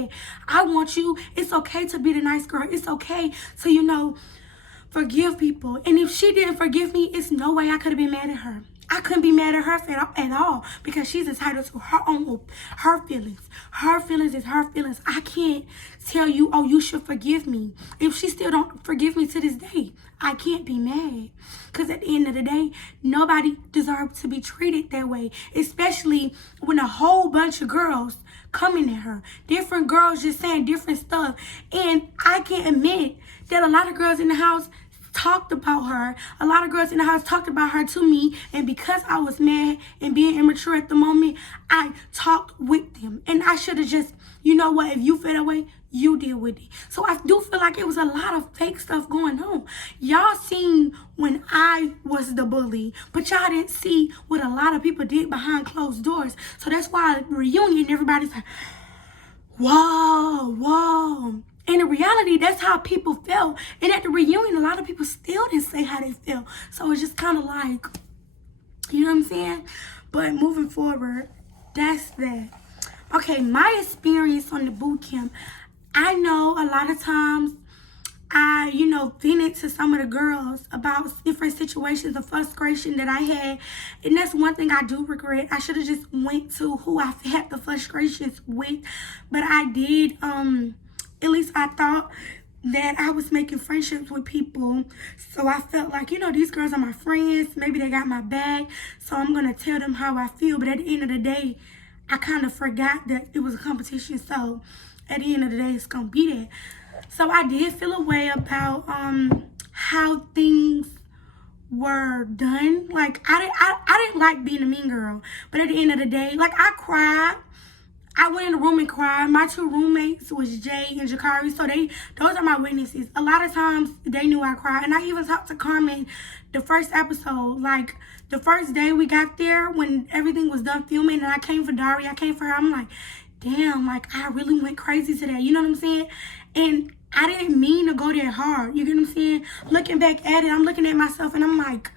said, I want you. It's okay to be the nice girl. It's okay to, forgive people. And if she didn't forgive me, it's no way I could have been mad at her. I couldn't be mad at her at all because she's entitled to her feelings. Her feelings is her feelings. I can't tell you, oh, you should forgive me. If she still don't forgive me to this day, I can't be mad. Because at the end of the day, nobody deserves to be treated that way, especially when a whole bunch of girls coming at her. Different girls just saying different stuff. And I can admit that a lot of girls in the house talked about her. A lot of girls in the house talked about her to me, and because I was mad and being immature at the moment, I talked with them. And I should have just, you know what, if you feel that way, you deal with it. So I do feel like it was a lot of fake stuff going on. Y'all seen when I was the bully, but y'all didn't see what a lot of people did behind closed doors. So that's why at the reunion, everybody's like, whoa. And in reality, that's how people felt. And at the reunion, a lot of people still didn't say how they felt. So it's just kind of like, you know what I'm saying? But moving forward, that's that. Okay, my experience on the boot camp, I know a lot of times I, vented to some of the girls about different situations of frustration that I had. And that's one thing I do regret. I should have just went to who I had the frustrations with. But I did, at least I thought that I was making friendships with people. So I felt like, these girls are my friends. Maybe they got my back. So I'm going to tell them how I feel. But at the end of the day, I kind of forgot that it was a competition. So at the end of the day, it's going to be that. So I did feel a way about how things were done. Like, I didn't like being a mean girl. But at the end of the day, like, I cried. I went in the room and cried. My two roommates was Jay and Jakari, so those are my witnesses. A lot of times they knew I cried, and I even talked to Carmen the first episode. Like the first day we got there, when everything was done filming, and I came for Dari, I came for her. I'm like, damn, like I really went crazy today. You know what I'm saying? And I didn't mean to go that hard. You get what I'm saying? Looking back at it, I'm looking at myself, and I'm like,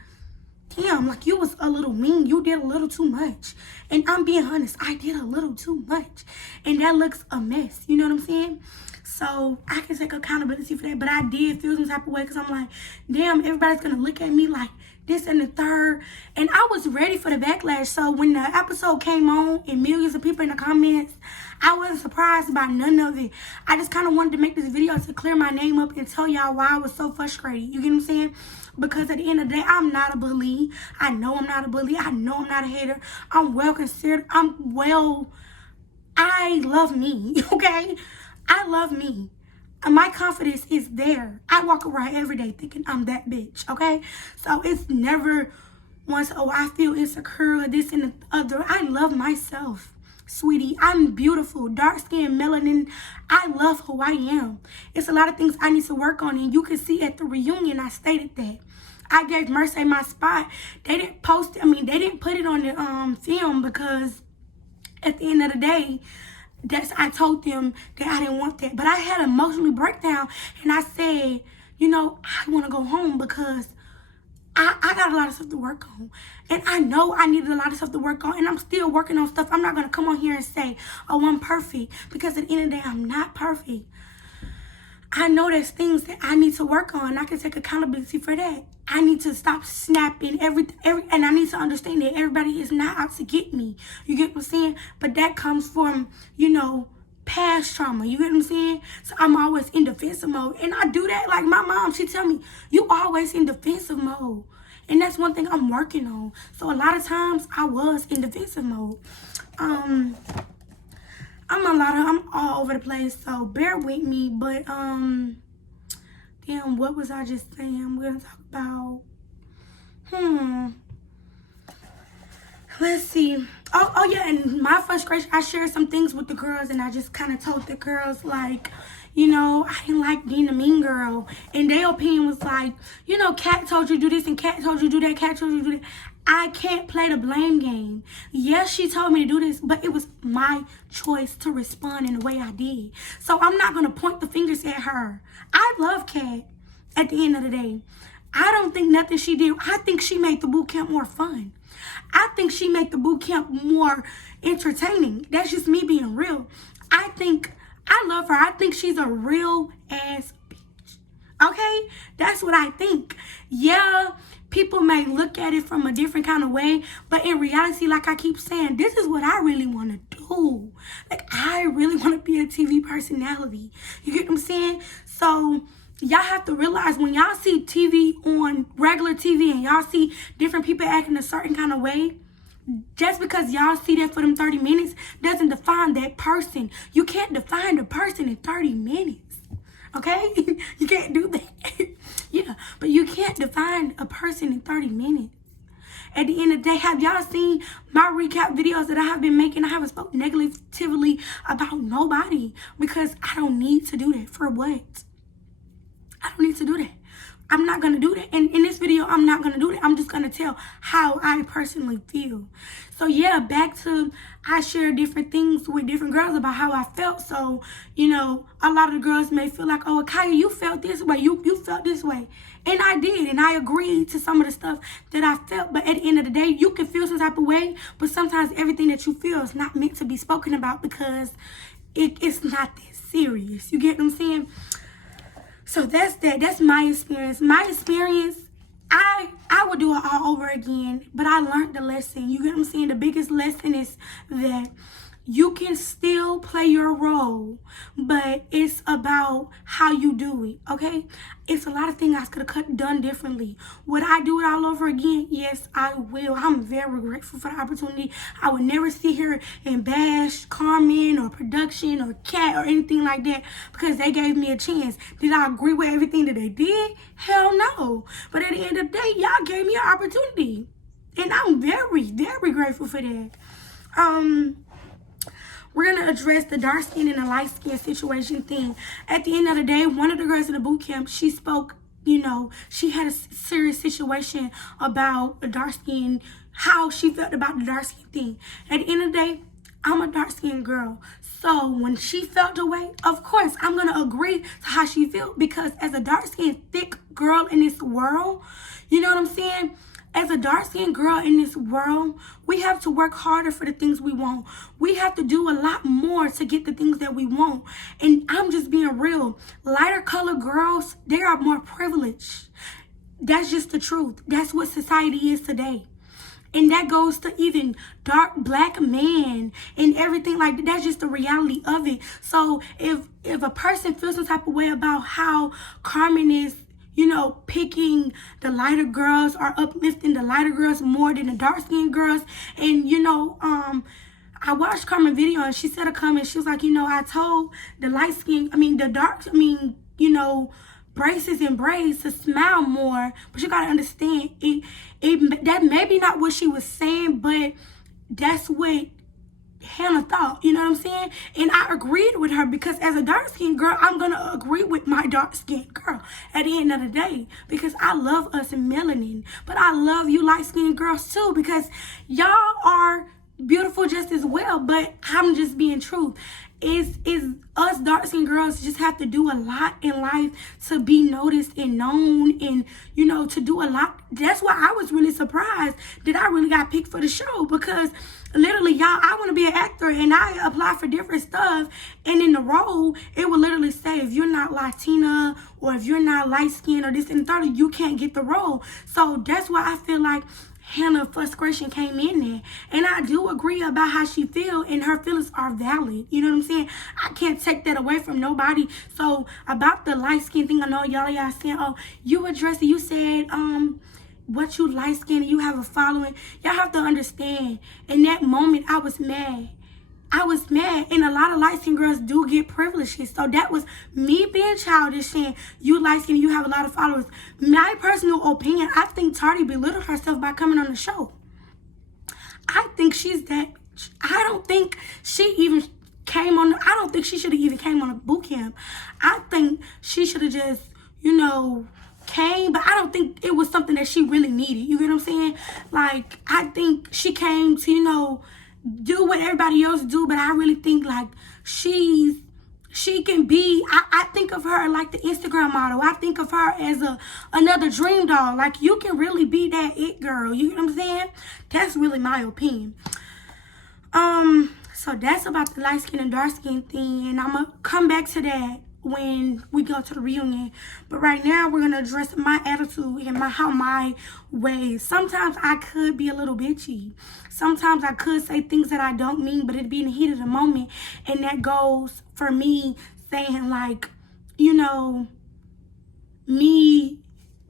damn, like you was a little mean. You did a little too much. And I'm being honest, I did a little too much. And that looks a mess. You know what I'm saying? So I can take accountability for that. But I did feel some type of way because I'm like, damn, everybody's going to look at me like this and the third. And I was ready for the backlash. So when the episode came on and millions of people in the comments, I wasn't surprised about none of it. I just kind of wanted to make this video to clear my name up and tell y'all why I was so frustrated. You get what I'm saying? Because at the end of the day, I'm not a bully. I know I'm not a bully. I know I'm not a hater. I'm well considered. I love me, okay? I love me. And my confidence is there. I walk around every day thinking I'm that bitch, okay? So it's never once, oh, I feel insecure or this and the other. I love myself, sweetie. I'm beautiful, dark skin, melanin. I love who I am. It's a lot of things I need to work on, and you can see at the reunion I stated that. I gave Mercy my spot. They didn't post it. They didn't put it on the film because at the end of the day, I told them that I didn't want that. But I had an emotional breakdown, and I said, I want to go home because I got a lot of stuff to work on. And I know I needed a lot of stuff to work on, and I'm still working on stuff. I'm not going to come on here and say, oh, I'm perfect, because at the end of the day, I'm not perfect. I know there's things that I need to work on. I can take accountability for that. I need to stop snapping and I need to understand that everybody is not out to get me. You get what I'm saying? But that comes from, past trauma. You get what I'm saying? So I'm always in defensive mode. And I do that. Like my mom, she tell me, you always in defensive mode. And that's one thing I'm working on. So a lot of times I was in defensive mode. I'm all over the place, so bear with me. But damn, what was I just saying? I'm gonna talk about let's see. Oh yeah, and my frustration, I shared some things with the girls, and I just kind of told the girls, like, I didn't like being a mean girl. And their opinion was like, Kat told you to do this, and Kat told you to do that, Kat told you to do that. I can't play the blame game. Yes, she told me to do this, but it was my choice to respond in the way I did. So I'm not going to point the fingers at her. I love Kat at the end of the day. I don't think nothing she did. I think she made the boot camp more fun. I think she made the boot camp more entertaining. That's just me being real. I love her. I think she's a real ass bitch. Okay? That's what I think. Yeah, people may look at it from a different kind of way, but in reality, like I keep saying, this is what I really want to do. Like, I really want to be a TV personality. You get what I'm saying? So y'all have to realize, when y'all see TV on regular TV and y'all see different people acting a certain kind of way, just because y'all see that for them 30 minutes doesn't define that person. You can't define the person in 30 minutes. Okay? You can't do that. Yeah, but you can't define a person in 30 minutes. At the end of the day, have y'all seen my recap videos that I have been making? I haven't spoken negatively about nobody, because I don't need to do that. For what? I don't need to do that. I'm not going to do that. And in this video, I'm not going to do that. I'm just going to tell how I personally feel. So yeah, back to, I share different things with different girls about how I felt. So, you know, a lot of the girls may feel like, oh, Kaya, you felt this way. You felt this way. And I did. And I agreed to some of the stuff that I felt. But at the end of the day, you can feel some type of way. But sometimes everything that you feel is not meant to be spoken about, because it's not that serious. You get what I'm saying? So that's that. That's my experience. My experience, I would do it all over again, but I learned the lesson. You get what I'm saying? The biggest lesson is that you can still play your role, but it's about how you do it, okay? It's a lot of things I could have done differently. Would I do it all over again? Yes, I will. I'm very grateful for the opportunity. I would never sit here and bash Carmen or production or Cat or anything like that, because they gave me a chance. Did I agree with everything that they did? Hell no. But at the end of the day, y'all gave me an opportunity. And I'm very, very grateful for that. We're going to address the dark skin and the light skin situation thing. At the end of the day, one of the girls in the boot camp, she spoke, you know, she had a serious situation about the dark skin, how she felt about the dark skin thing. At the end of the day, I'm a dark skinned girl. So when she felt the way, of course, I'm going to agree to how she felt, because as a dark skinned, thick girl in this world, you know what I'm saying? As a dark-skinned girl in this world, we have to work harder for the things we want. We have to do a lot more to get the things that we want. And I'm just being real. Lighter colored girls, they are more privileged. That's just the truth. That's what society is today. And that goes to even dark black men and everything like that. That's just the reality of it. So if a person feels some type of way about how Carmen is, you know, picking the lighter girls or uplifting the lighter girls more than the dark-skinned girls. And, you know, I watched Carmen's video, and she said a comment. She was like, you know, I told the you know, braces and braids to smile more. But you got to understand, that maybe not what she was saying, but that's what Hannah thought, you know what I'm saying? And I agreed with her, because as a dark-skinned girl, I'm going to agree with my dark-skinned girl at the end of the day, because I love us in melanin. But I love you light-skinned girls too, because y'all are beautiful just as well. But I'm just being truth. Is us dark-skinned girls just have to do a lot in life to be noticed and known, and, you know, to do a lot. That's why I was really surprised that I really got picked for the show, because literally, y'all, I want to be an actor, and I apply for different stuff, and in the role, it will literally say, if you're not Latina, or if you're not light-skinned, or this and the third, you can't get the role. So that's why I feel like Hannah's frustration came in there. And I do agree about how she feels, and her feelings are valid. You know what I'm saying? I can't take that away from nobody. So about the light skin thing, I know y'all saying, oh, you addressed it. You said, what, you light skinned and you have a following. Y'all have to understand, in that moment, I was mad. I was mad, and a lot of light-skinned girls do get privileges. So that was me being childish, saying, you light-skinned, you have a lot of followers. My personal opinion, I think Tardy belittled herself by coming on the show. I think she's that. I don't think she even came on. I don't think she should have even came on a boot camp. I think she should have just, you know, came, but I don't think it was something that she really needed. You get what I'm saying? Like, I think she came to, you know, do what everybody else do, but I really think like she can be, I think of her like the Instagram model. I think of her as another dream doll. Like, you can really be that it girl. You know what I'm saying? That's really my opinion. So that's about the light skin and dark skin thing, and I'm gonna come back to that when we go to the reunion. But right now we're gonna address my attitude and how my ways. Sometimes I could be a little bitchy. Sometimes I could say things that I don't mean, but it'd be in the heat of the moment. And that goes for me saying, like, you know, me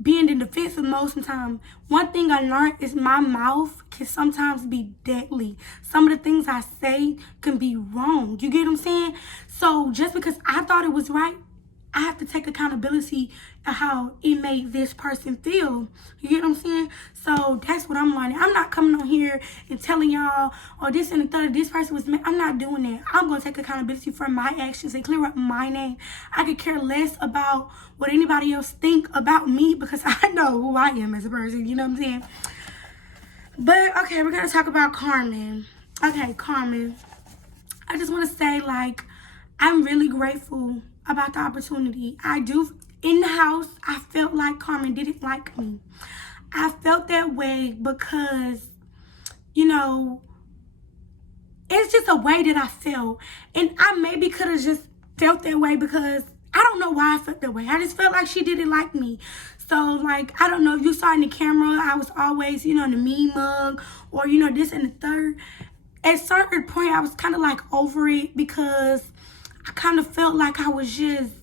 being in defensive mode sometimes. One thing I learned is my mouth can sometimes be deadly. Some of the things I say can be wrong. You get what I'm saying? So just because I thought it was right, I have to take accountability of how it made this person feel. You get what I'm saying? So that's what I'm learning. I'm not coming on here and telling y'all, oh, this and the third, this person was mad. I'm not doing that. I'm going to take accountability for my actions and clear up my name. I could care less about what anybody else think about me because I know who I am as a person. You know what I'm saying? But, okay, we're going to talk about Carmen. Okay, Carmen. I just want to say, like, I'm really grateful about the opportunity. I do. In the house, I felt like Carmen didn't like me. I felt that way because, you know, it's just a way that I felt. And I maybe could have just felt that way because I don't know why I felt that way. I just felt like she didn't like me. So, like, I don't know if you saw in the camera, I was always, you know, in the mean mug or, you know, this and the third. At a certain point, I was kind of like over it because I kind of felt like I was just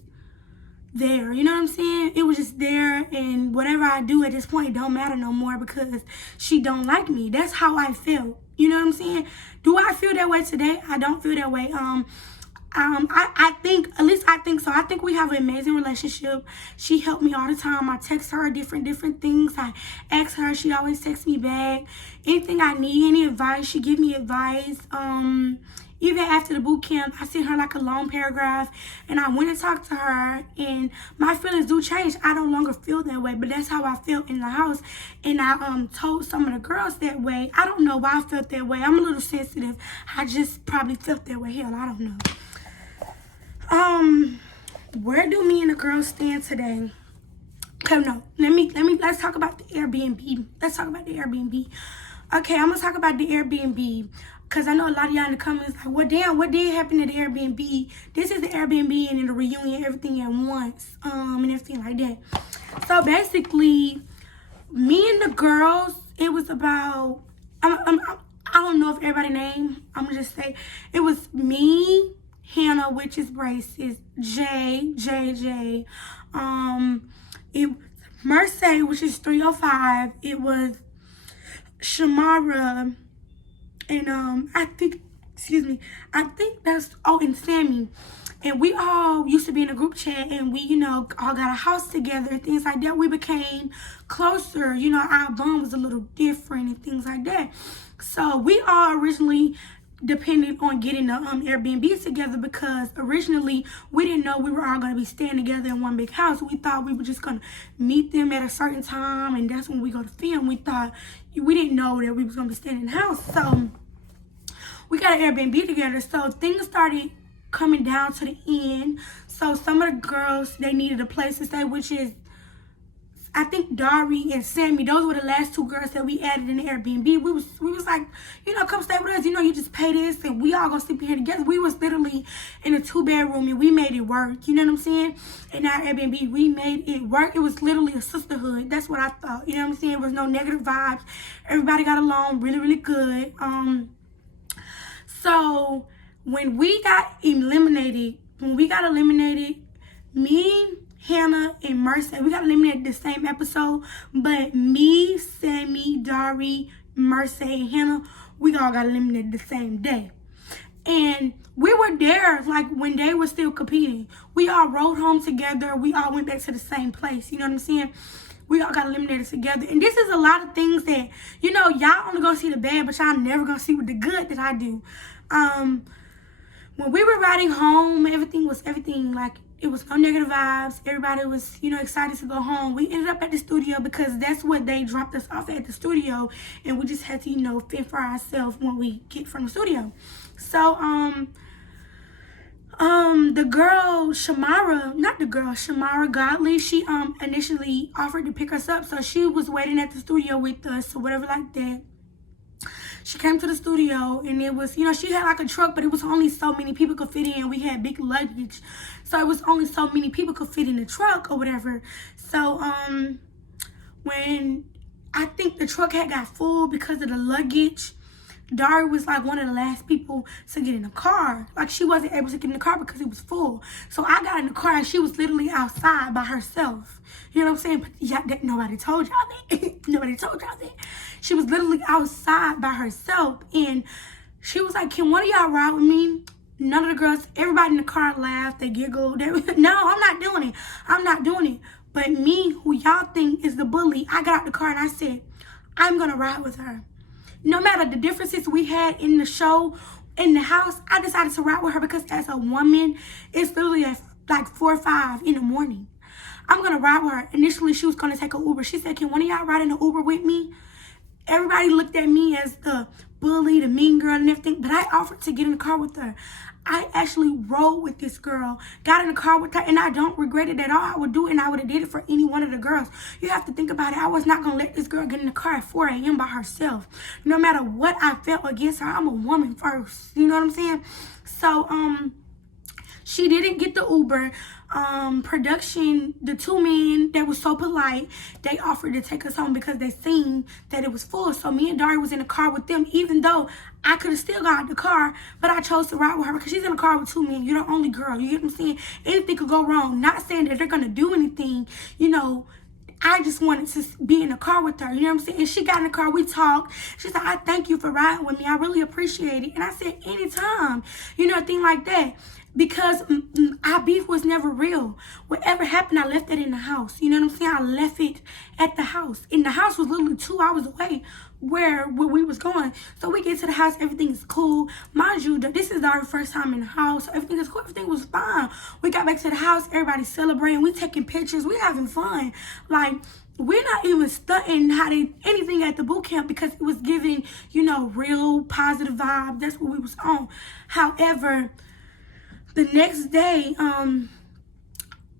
there. You know what I'm saying? It was just there, and whatever I do at this point, it don't matter no more because she don't like me. That's how I feel. You know what I'm saying? Do I feel that way today? I don't feel that way. I think, at least I think so. I think we have an amazing relationship. She helped me all the time. I text her different things. I ask her. She always texts me back. Anything I need, any advice, she give me advice. Even after the boot camp, I sent her like a long paragraph, and I went and talked to her, and my feelings do change. I no longer feel that way, but that's how I felt in the house, and I told some of the girls that way. I don't know why I felt that way. I'm a little sensitive. I just probably felt that way. Hell, I don't know. Where do me and the girls stand today? Okay, no. Let's talk about the Airbnb. Let's talk about the Airbnb. Okay, I'm gonna talk about the Airbnb. Because I know a lot of y'all in the comments like, well, damn, what did happen to the Airbnb? This is the Airbnb and then the reunion, everything at once, and everything like that. So basically, me and the girls, it was about, I don't know if everybody's name, I'm going to just say, it was me, Hannah, which is braces, JJ, it Mercedes, which is 305, it was Shamara, and I think that's, and Sammy. And we all used to be in a group chat, and we, you know, all got a house together and things like that. We became closer. You know, our bond was a little different and things like that. So we all originally depended on getting the Airbnb together because originally we didn't know we were all going to be staying together in one big house. We thought we were just going to meet them at a certain time, and that's when we go to film. We didn't know that we was going to be staying in the house. So we got an Airbnb together. So things started coming down to the end. So some of the girls, they needed a place to stay, which is, I think Dari and Sammy, those were the last two girls that we added in the Airbnb. We was like, you know, come stay with us. You know, you just pay this and we all gonna sleep here together. We was literally in a 2-bedroom and we made it work. You know what I'm saying? In our Airbnb, we made it work. It was literally a sisterhood. That's what I thought. You know what I'm saying? There was no negative vibes. Everybody got along really, really good. So when we got eliminated, me, Hannah, and Mercy, we got eliminated the same episode, but me, Sammy, Dari, Mercy, and Hannah, we all got eliminated the same day. And we were there, like, when they were still competing. We all rode home together. We all went back to the same place. You know what I'm saying? We all got eliminated together. And this is a lot of things that, you know, y'all only gonna see the bad, but y'all never gonna see what the good that I do. When we were riding home, everything, like, it was no negative vibes. Everybody was, you know, excited to go home. We ended up at the studio because that's what they dropped us off at the studio. And we just had to, you know, fend for ourselves when we get from the studio. So, Shamara Godly, she initially offered to pick us up. So she was waiting at the studio with us or whatever like that. She came to the studio, and it was, you know, she had like a truck, but it was only so many people could fit in. We had big luggage, so it was only so many people could fit in the truck or whatever. So when I think the truck had got full because of the luggage, Dari was like one of the last people to get in the car. Like, she wasn't able to get in the car because it was full. So I got in the car, and she was literally outside by herself. You know what I'm saying? But yeah, nobody told y'all that. Nobody told y'all that. She was literally outside by herself, and she was like, can one of y'all ride with me? None of the girls, everybody in the car laughed, they giggled. No, I'm not doing it. I'm not doing it. But me, who y'all think is the bully, I got out the car and I said, I'm going to ride with her. No matter the differences we had in the show, in the house, I decided to ride with her because as a woman, it's literally at like 4 or 5 in the morning. I'm going to ride with her. Initially, she was going to take an Uber. She said, can one of y'all ride in the Uber with me? Everybody looked at me as the bully, the mean girl and everything, but I offered to get in the car with her. I actually rode with this girl, got in the car with her, and I don't regret it at all. I would do it, and I would have did it for any one of the girls. You have to think about it. I was not going to let this girl get in the car at 4 a.m. by herself. No matter what I felt against her, I'm a woman first. You know what I'm saying? So, she didn't get the Uber. Production, the 2 men that was so polite, they offered to take us home because they seen that it was full. So me and Dari was in the car with them, even though I could have still got out the car, but I chose to ride with her because she's in the car with 2 men. You're the only girl. You get what I'm saying? Anything could go wrong. Not saying that they're going to do anything, you know. I just wanted to be in the car with her, you know what I'm saying? And she got in the car, we talked. She said, I thank you for riding with me. I really appreciate it. And I said, anytime, you know, a thing like that. Because our beef was never real. Whatever happened, I left it in the house. You know what I'm saying? I left it at the house. And the house was literally 2 hours away where we was going. So we get to the house, everything is cool. Mind you, this is our first time in the house. So everything is cool. Everything was fine. We got back to the house, everybody's celebrating. We taking pictures. We having fun. Like, we're not even stunting anything at the boot camp because it was giving, you know, real positive vibe. That's what we was on. However, the next day,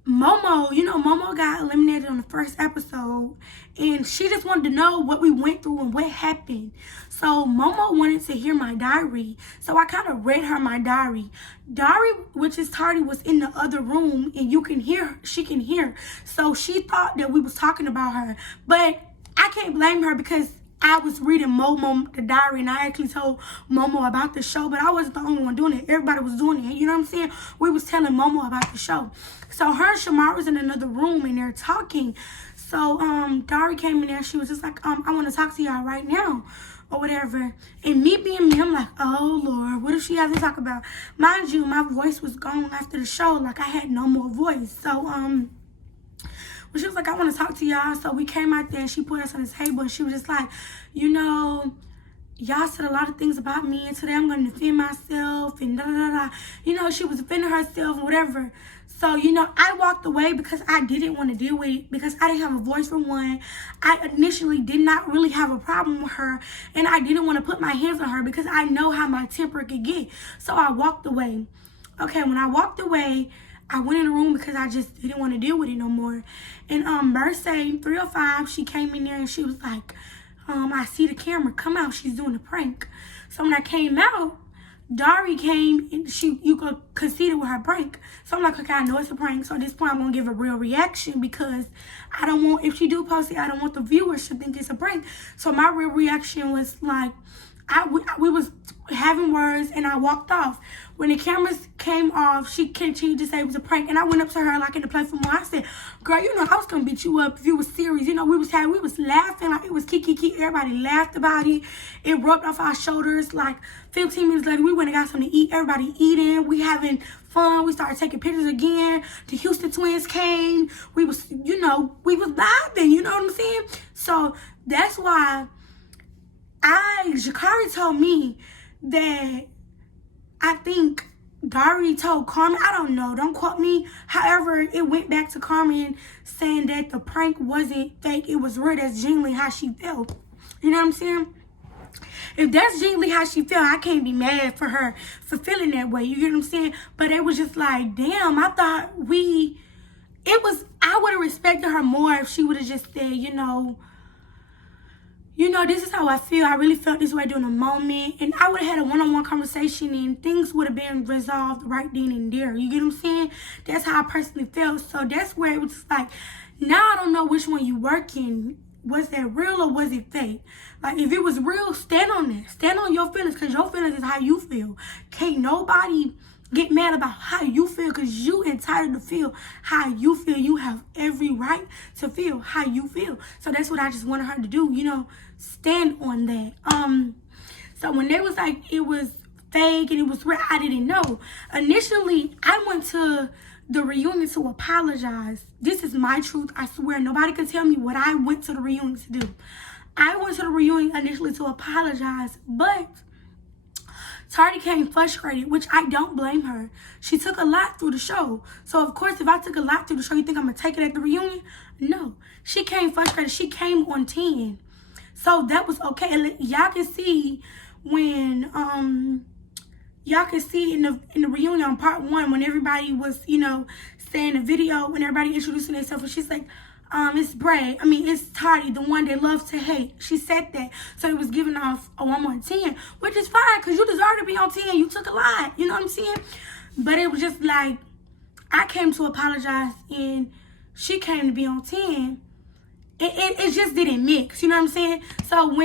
Momo got eliminated on the first episode, and she just wanted to know what we went through and what happened. So Momo wanted to hear my diary, so I kind of read her my diary. Dari, which is Tardy, was in the other room, and you can hear her, she can hear. So she thought that we was talking about her, but I can't blame her because I was reading Momo the diary, and I actually told Momo about the show, but I wasn't the only one doing it. Everybody was doing it. You know what I'm saying? We was telling Momo about the show. So her and Shamar was in another room, and they're talking. So Dari came in there. She was just like, I want to talk to y'all right now, or whatever. And me being me, I'm like, oh Lord, what if she has to talk about? Mind you, my voice was gone after the show. Like, I had no more voice. So she was like, I want to talk to y'all. So we came out there, and she put us on the table, and she was just like, you know, y'all said a lot of things about me, and today I'm going to defend myself, and da-da-da-da. You know, she was defending herself and whatever. So, you know, I walked away because I didn't want to deal with it, because I didn't have a voice for one. I initially did not really have a problem with her, and I didn't want to put my hands on her because I know how my temper could get. So I walked away. Okay, when I walked away, I went in the room because I just didn't want to deal with it no more. And Mercy 305, she came in there and she was like, I see the camera, come out, she's doing a prank. So when I came out, Dari came and you could concede it with her prank. So I'm like, okay, I know it's a prank. So at this point, I'm gonna give a real reaction because I don't want, if she do post it, I don't want the viewers to think it's a prank. So my real reaction was like, we was having words, and I walked off. When the cameras came off, she continued to say it was a prank, and I went up to her like in the platform. I said, girl, you know I was gonna beat you up if you was serious. You know, we was laughing like it was kiki. Everybody laughed about it. It rubbed off our shoulders. Like 15 minutes later, we went and got something to eat. Everybody eating. We having fun. We started taking pictures again. The Houston twins came. We was vibing. You know what I'm saying? So that's why Jakari told me that I think Dari told Carmen, I don't know, don't quote me. However, it went back to Carmen saying that the prank wasn't fake, it was real. That's genuinely how she felt. You know what I'm saying? If that's genuinely how she felt, I can't be mad for her for feeling that way. You get what I'm saying? But it was just like, damn, I thought I would have respected her more if she would have just said, you know, this is how I feel. I really felt this way during the moment. And I would have had a one-on-one conversation and things would have been resolved right then and there. You get what I'm saying? That's how I personally felt. So that's where it was like, now I don't know which one you working. Was that real or was it fake? Like, if it was real, stand on that. Stand on your feelings, because your feelings is how you feel. Can't nobody get mad about how you feel, because you entitled to feel how you feel. You have every right to feel how you feel. So that's what I just wanted her to do, stand on that. So when they was like, it was fake and it was real, I didn't know. Initially, I went to the reunion to apologize. This is my truth. I swear, nobody can tell me what I went to the reunion to do. I went to the reunion initially to apologize, but Tardy came frustrated, which I don't blame her. She took a lot through the show. So, of course, if I took a lot through the show, you think I'm going to take it at the reunion? No. She came frustrated. She came on 10. So, that was okay. And y'all can see when, y'all can see in the reunion on part 1 when everybody was, saying the video, when everybody introducing themselves, and she's like, it's Tardy, the one they love to hate. She said that. So it was giving off a 1 more 10, which is fine, because you deserve to be on 10. You took a lot. You know what I'm saying? But it was just like, I came to apologize, and she came to be on 10. It just didn't mix. You know what I'm saying? So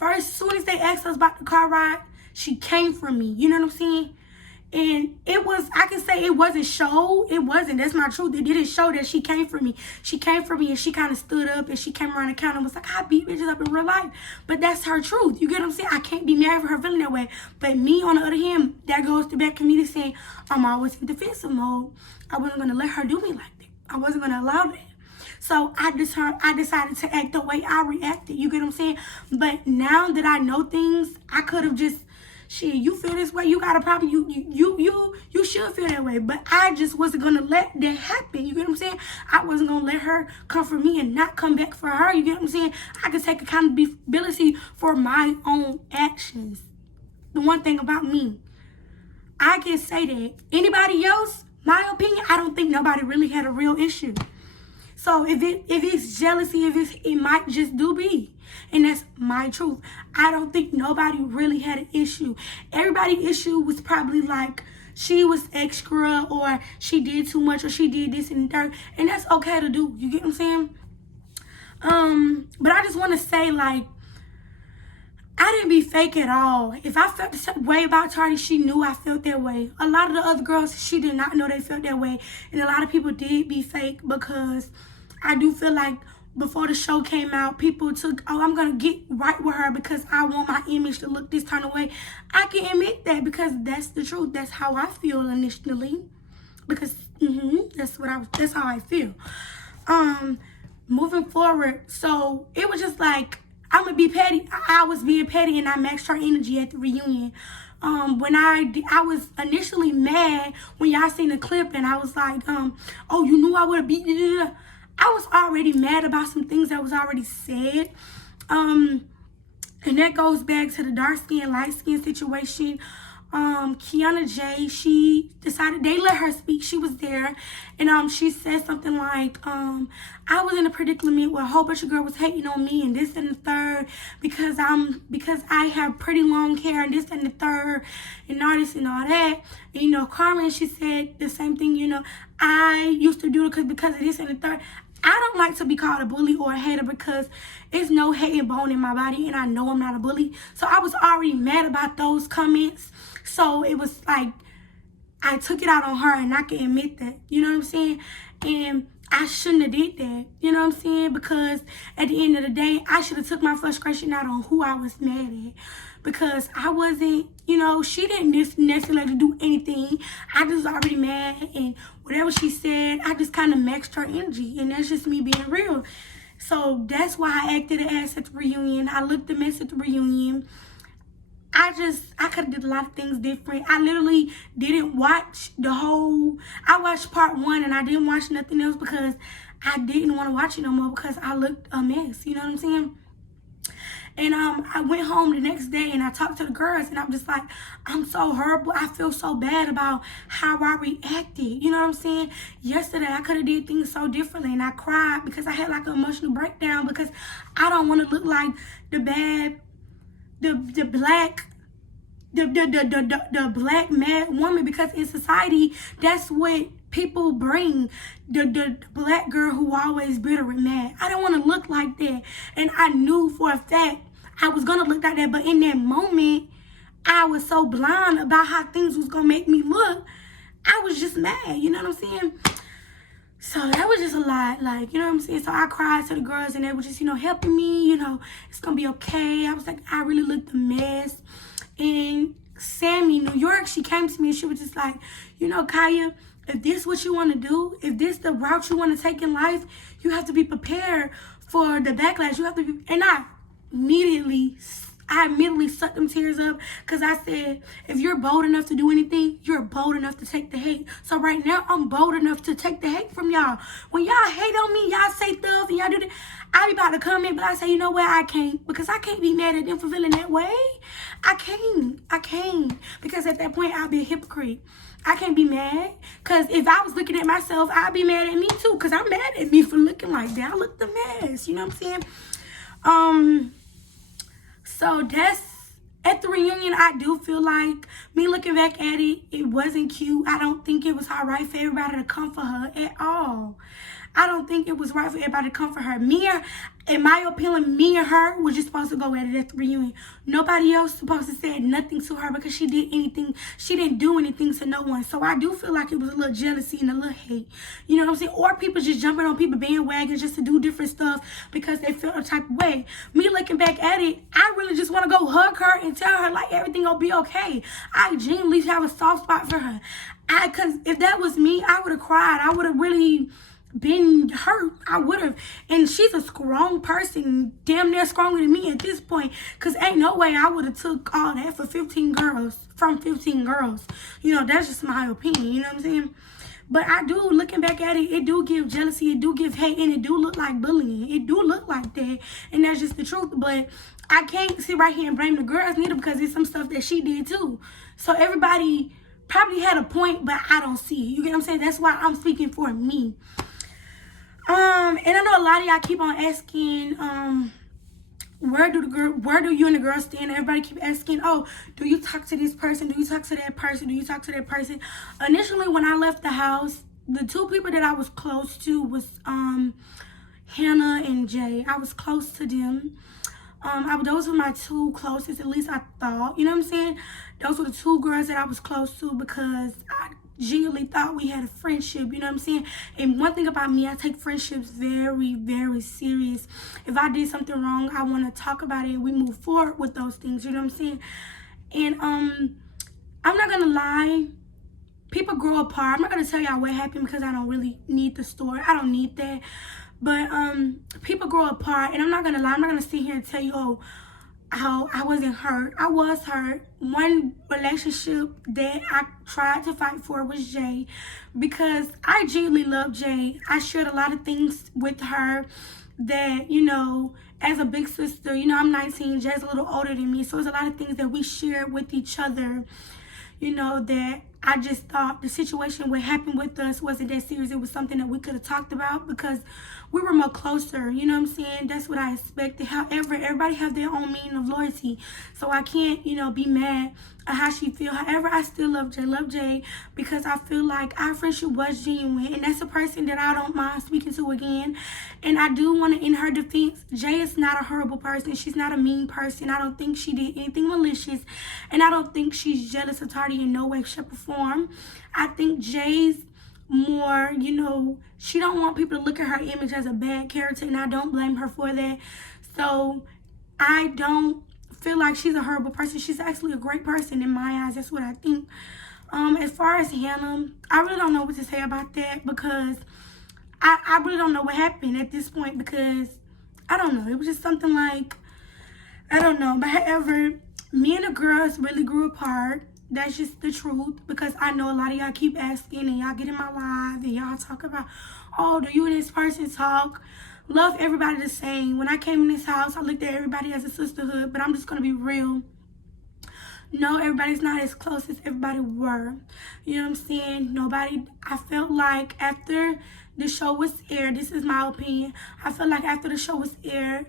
as soon as they asked us about the car ride, she came for me. You know what I'm saying? And I can say it wasn't show. It wasn't. That's my truth. It didn't show that she came for me. She came for me and she kind of stood up and she came around the counter and was like, I beat bitches up in real life. But that's her truth. You get what I'm saying? I can't be mad for her feeling that way. But me, on the other hand, that goes to back to me to saying I'm always in defensive mode. I wasn't going to let her do me like that. I wasn't going to allow that. So I decided to act the way I reacted. You get what I'm saying? But now that I know things, I could have just, shit, you feel this way, you got a problem, you should feel that way. But I just wasn't gonna let that happen. You get what I'm saying? I wasn't gonna let her come for me and not come back for her. You get what I'm saying? I could take accountability for my own actions. The one thing about me, I can say that. Anybody else, my opinion, I don't think nobody really had a real issue. So if it's jealousy, it might just be. And that's my truth. I don't think nobody really had an issue. Everybody's issue was probably like, she was extra, or she did too much, or she did this and that. And that's okay to do. You get what I'm saying? But I just want to say, like, I didn't be fake at all. If I felt the way about Tardy, she knew I felt that way. A lot of the other girls, she did not know they felt that way. And a lot of people did be fake, because I do feel like before the show came out, people took, I'm going to get right with her because I want my image to look this kind of way. I can admit that, because that's the truth. That's how I feel initially. Because that's how I feel. Moving forward, so it was just like, I'm going to be petty. I was being petty, and I maxed her energy at the reunion. When I was initially mad when y'all seen the clip, and I was like, oh, you knew I would have beat you. I was already mad about some things that was already said. And that goes back to the dark skin, light skin situation. Kiana J, she decided, they let her speak. She was there. And she said something like, I was in a predicament where a whole bunch of girls was hating on me and this and the third, because I have pretty long hair and this and the third and all this and all that. And, Carmen, she said the same thing, I used to do it because of this and the third. I don't like to be called a bully or a hater, because it's no hate and bone in my body, and I know I'm not a bully. So I was already mad about those comments. So it was like, I took it out on her, and I can admit that. You know what I'm saying? And I shouldn't have did that. You know what I'm saying? Because at the end of the day, I should have took my frustration out on who I was mad at. Because I wasn't, she didn't necessarily do anything. I just was already mad, and whatever she said, I just kind of maxed her energy. And that's just me being real. So that's why I acted an ass at the reunion. I looked a mess at the reunion. I could have did a lot of things different. I literally didn't watch I watched part 1, and I didn't watch nothing else because I didn't want to watch it no more, because I looked a mess. You know what I'm saying? And I went home the next day and I talked to the girls and I'm just like, I'm so horrible. I feel so bad about how I reacted. You know what I'm saying? Yesterday I could have did things so differently and I cried because I had like an emotional breakdown because I don't want to look like the bad, the black, the black mad woman, because in society that's what people bring, the black girl who always bitter and mad. I don't want to look like that, and I knew for a fact I was gonna look like that, but in that moment I was so blind about how things was gonna make me look. I was just mad, you know what I'm saying? So that was just a lot, like, you know what I'm saying? So I cried to the girls and they were just, helping me, it's gonna be okay. I was like, I really looked a mess. And Sammy, New York, she came to me and she was just like, Kaya, if this what you want to do, if this the route you want to take in life, you have to be prepared for the backlash. You have to be, and I immediately sucked them tears up because I said, if you're bold enough to do anything, you're bold enough to take the hate. So right now, I'm bold enough to take the hate from y'all. When y'all hate on me, y'all say stuff and y'all do that, I be about to come in, but I say, you know what, I can't, because I can't be mad at them for feeling that way. I can't, because at that point, I'll be a hypocrite. I can't be mad, because if I was looking at myself, I'd be mad at me too, because I'm mad at me for looking like that. I look the mess, you know what I'm saying? So that's, at the reunion, I do feel like, me looking back at it, it wasn't cute. I don't think it was all right for everybody to come for her at all. I don't think it was right for everybody to come for her. In my opinion, me and her were just supposed to go at it at the reunion. Nobody else supposed to say nothing to her because she didn't do anything to no one. So I do feel like it was a little jealousy and a little hate. You know what I'm saying? Or people just jumping on people bandwagons just to do different stuff because they feel a type of way. Me looking back at it, I really just want to go hug her and tell her like everything will be okay. I genuinely have a soft spot for her. Because if that was me, I would have cried. I would have really been hurt. I would have. And she's a strong person, damn near stronger than me at this point, because ain't no way I would have took all that for 15 girls, from 15 girls. That's just my opinion, you know what I'm saying? But I do, looking back at it, it do give jealousy, it do give hate, and it do look like bullying. It do look like that, and that's just the truth. But I can't sit right here and blame the girls neither, because it's some stuff that she did too. So everybody probably had a point, but I don't see it. You get what I'm saying? That's why I'm speaking for me. And I know a lot of y'all keep on asking, where do you and the girls stand? Everybody keep asking, oh, do you talk to this person? Do you talk to that person? Do you talk to that person? Initially, when I left the house, the two people that I was close to was, Hannah and Jay. I was close to them. Those were my two closest, at least I thought, you know what I'm saying? Those were the two girls that I was close to because I genuinely thought we had a friendship, you know what I'm saying? And one thing about me, I take friendships very, very serious. If I did something wrong, I want to talk about it and we move forward with those things, you know what I'm saying? And I'm not gonna lie, people grow apart. I'm not gonna tell y'all what happened because I don't really need the story. I don't need that. But people grow apart, and I'm not gonna lie, I'm not gonna sit here and tell you, oh, how I wasn't hurt. I was hurt. One relationship that I tried to fight for was Jay, because I genuinely love Jay. I shared a lot of things with her that, as a big sister, I'm 19, Jay's a little older than me, so there's a lot of things that we shared with each other, that I just thought the situation what happened with us wasn't that serious. It was something that we could have talked about because we were more closer, you know what I'm saying? That's what I expected. However, everybody have their own meaning of loyalty. So I can't, be mad at how she feel. However, I still love Jay because I feel like our friendship was genuine. And that's a person that I don't mind speaking to again. And I do want to, in her defense, Jay is not a horrible person. She's not a mean person. I don't think she did anything malicious. And I don't think she's jealous of Tardy in no way, shape, or form. I think Jay's more, she don't want people to look at her image as a bad character, and I don't blame her for that. So I don't feel like she's a horrible person. She's actually a great person in my eyes. That's what I think. As far as Hannah, I really don't know what to say about that because I really don't know what happened at this point because I don't know. It was just something like, I don't know. But however, me and the girls really grew apart. That's just the truth, because I know a lot of y'all keep asking and y'all get in my live and y'all talk about, oh, do you and this person talk? love everybody the same. When I came in this house, I looked at everybody as a sisterhood, but I'm just going to be real. No, everybody's not as close as everybody were. You know what I'm saying? Nobody, I felt like after the show was aired, this is my opinion, I felt like after the show was aired,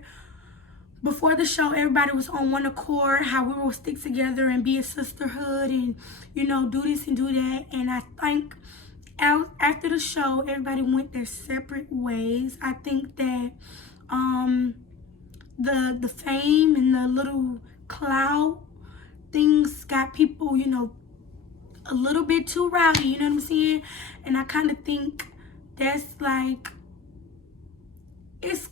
before the show, everybody was on one accord, how we will stick together and be a sisterhood and, you know, do this and do that. And I think after the show, everybody went their separate ways. I think that the fame and the little clout things got people, you know, a little bit too rowdy, you know what I'm saying? And I kind of think that's like,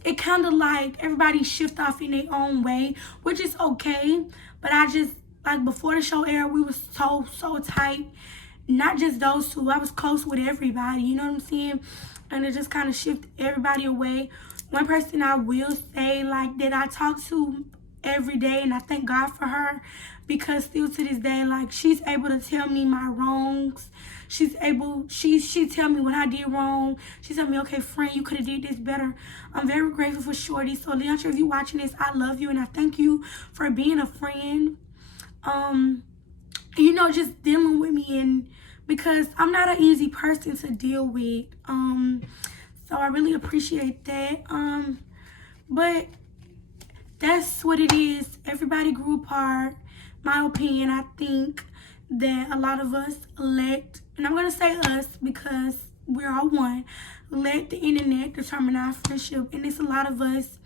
it kind of like everybody shift off in their own way, which is okay. But I just, like, before the show aired, we was so tight. Not just those two, I was close with everybody, you know what I'm saying? And it just kind of shifted everybody away. One person I will say, like, that I talk to every day, and I thank God for her, because still to this day, like, she's able to tell me my wrongs. She's able, she tell me what I did wrong. She tell me, okay, friend, you could have did this better. I'm very grateful for Shorty. So Leandra, if you're watching this, I love you and I thank you for being a friend. You know, just dealing with me, and because I'm not an easy person to deal with. So I really appreciate that. But that's what it is. Everybody grew apart. My opinion, I think that a lot of us and I'm going to say us because we're all one, let the internet determine our friendship. And it's a lot of us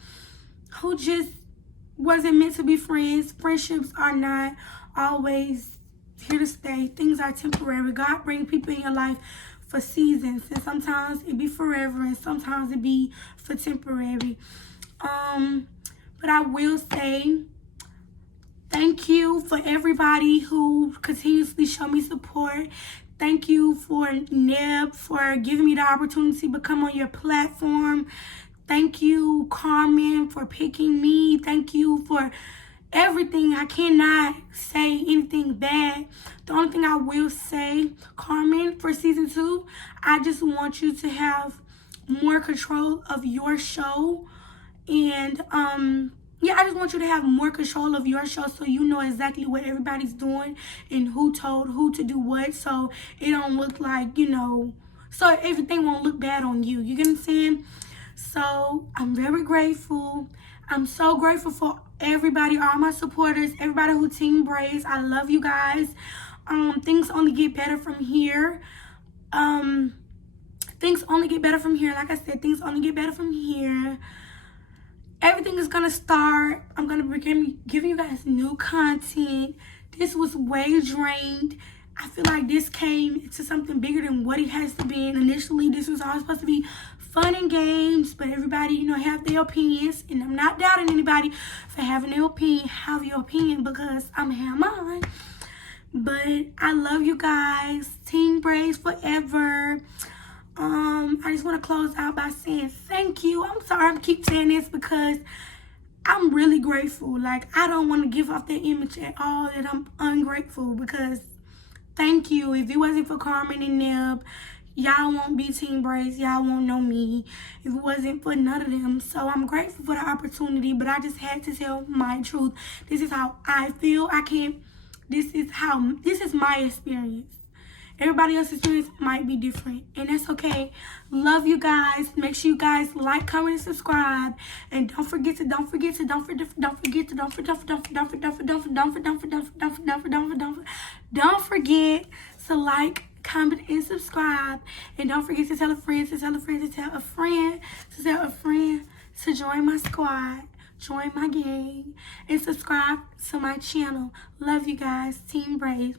who just wasn't meant to be friends. Friendships are not always here to stay. Things are temporary. God brings people in your life for seasons, and sometimes it be forever, and sometimes it be for temporary. But I will say thank you for everybody who continuously show me support. Thank you for Neb for giving me the opportunity to become on your platform. Thank you, Carmen, for picking me. Thank you for everything. I cannot say anything bad. The only thing I will say, Carmen, for season 2, I just want you to have more control of your show. And yeah, I just want you to have more control of your show, so you know exactly what everybody's doing and who told who to do what, so it don't look like, you know, so everything won't look bad on you. You get what I'm saying? So I'm very grateful. I'm so grateful for everybody, all my supporters, everybody who Team Braids. I love you guys. Things only get better from here. Things only get better from here. Like I said, things only get better from here. Everything is gonna start. I'm gonna be giving you guys new content. This was way drained. I feel like this came to something bigger than what it has to be. Initially, this was all supposed to be fun and games, but everybody, you know, have their opinions, and I'm not doubting anybody for having their opinion. Have your opinion, because I'm have mine. But I love you guys. Team Braids forever. I just want to close out by saying thank you. I'm sorry I keep saying this because I'm really grateful. Like, I don't want to give off that image at all that I'm ungrateful, because thank you. If it wasn't for Carmen and Neb, y'all won't be Team Braids. Y'all won't know me if it wasn't for none of them. So I'm grateful for the opportunity, but I just had to tell my truth. This is how I feel. This is my experience. Everybody else's experience might be different, and that's okay. Love you guys. Make sure you guys like, comment, and subscribe. And don't forget to like, comment, and subscribe. And don't forget to tell a friend, to tell a friend, to tell a friend, to tell a friend to join my squad, join my gang, and subscribe to my channel. Love you guys. Team Braids.